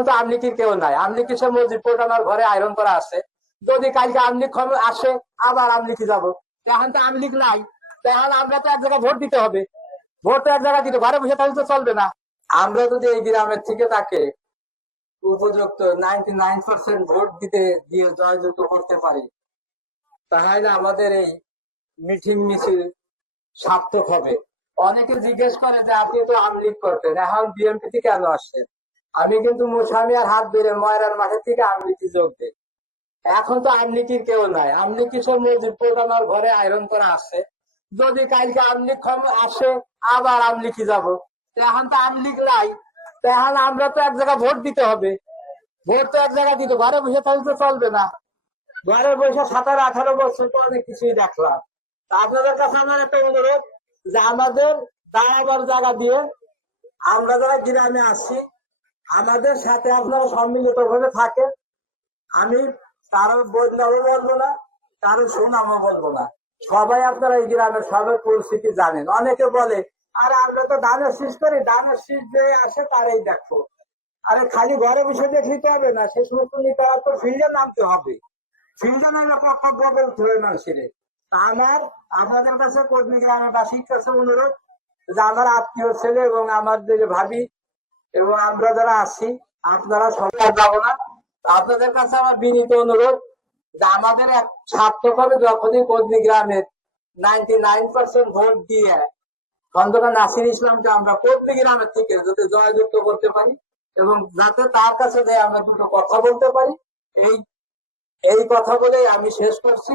এখন তো আমলিকির কেউ নাই, আমলিকি সে মসজিদ পোটানোর ঘরে আয়রন করা আছে। যদি কালকে আমলিক আসে আবার আমলিকি যাবো, এখন তো আমলিক নাই, এখন আমরা তো এক জায়গায় ভোট দিতে হবে। ভোট তো এক জায়গায় দিতে, ঘরে বসে থাকলে তো চলবে না। আমরা যদি এই গ্রামের থেকে তাকে উপযুক্ত 99% ভোট দিতে দিয়ে জয়যুক্ত করতে পারি, তাহলে আমাদের এই মিটিং মিছিল সার্থক হবে। অনেকে জিজ্ঞেস করে যে আপনি তো আমলিগ করতেন, এখন বিএনপি থেকে কেন আসছেন? আমি কিন্তু মুসামিয়ার হাত ধরে ময়রার মাঠে থেকে আমলিগি যোগ দিই। এখন তো আমলিকির কেউ নাই, আমলিকি সব মসজিদ পোটানোর ঘরে আয়রন করা আছে। যদি কালকে আমলিগ আসে আবার আমলিকি যাব, এখন তো আমলিগ নাই, এখন আমরা তো এক জায়গায় ভোট দিতে হবে। ভোট তো এক জায়গায় দিতে, ঘরে বসে থাকলে তো চলবে না। ঘরে বসে 17-18 বছর তো অনেক কিছুই দেখলাম। আপনাদের কাছে আমার একটা অনুরোধ যে আমাদের দাঁড়াবার জায়গা দিয়ে আমরা যারা গ্রামে আসছি আমাদের সাথে আপনারা সম্মিলিত ভাবে থাকেন। আমি কারো বদনামও বলবো না, কারো সুনামও বলবো না। সবাই আপনারা এই গ্রামের সবার পরিস্থিতি জানেন। অনেকে বলে আরে আমরা তো ধানের শীষ করি, ধানের শীষ যে আসে তারাই দেখো। আরে খালি ঘরে বসে দেখলিতে হবে না, সে সমস্ত নিতে হবে তো ফিল্ডে নামতে হবে। ফিল্ডে নামলে কর্তব্য বলতে হবে মানুষের। আমার আপনাদের কাছে কর্মী গ্রামবাসীর কাছে অনুরোধ যে আমার আত্মীয় ছেলে এবং আমাদের ভাবি এবং আমরা যারা আছি আপনারা সবাই যাবো না। আপনাদের কাছে আমার বিনীত অনুরোধ যে আমাদের এক সার্থক হবে যখনই কর্মী গ্রামের 99% ভোট দিয়ে খন্দকার নাসির ইসলামকে আমরা কর্মী গ্রামের থেকে যাতে জয়যুক্ত করতে পারি এবং যাতে তার কাছে আমরা দুটো কথা বলতে পারি। এই কথা বলে আমি শেষ করছি।